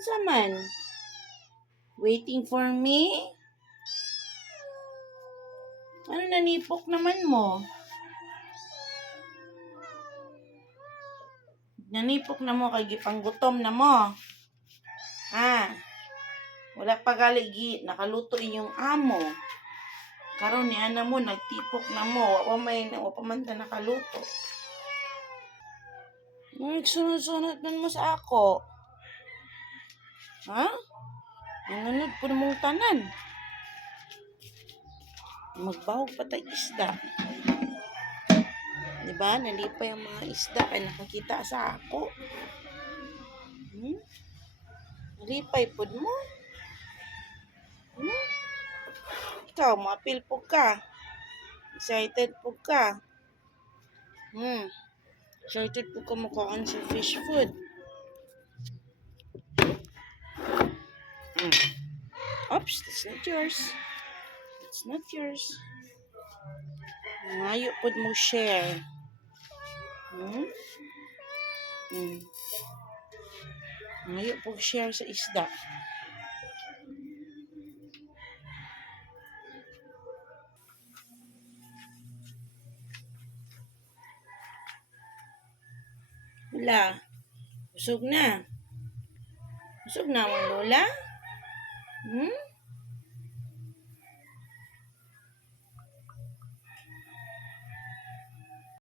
Unsa man? Waiting for me? Ano nanipok naman mo? Nanipok na mo kay gipanggutom na mo. Ha? Wala pa galigi nakaluto inyong amo. Karon ni ana mo nagtipok na mo, wa pa man ta nakaluto. Nagsunod-sunod man mo sa ako. Ha? Nanunod po mong tanan. Magbawag pa tayo isda. Diba? Nalipay ang mga isda ay nakakita sa ako. Nalipay po mo. Ikaw, maapil po ka. Excited po ka. Excited po ka makuhaan sa fish food. Oops, that's not yours. It's not yours. Ngayo po mo share. Ngayo po share sa isda. Wala. Busog na. Busog na mo, Lola?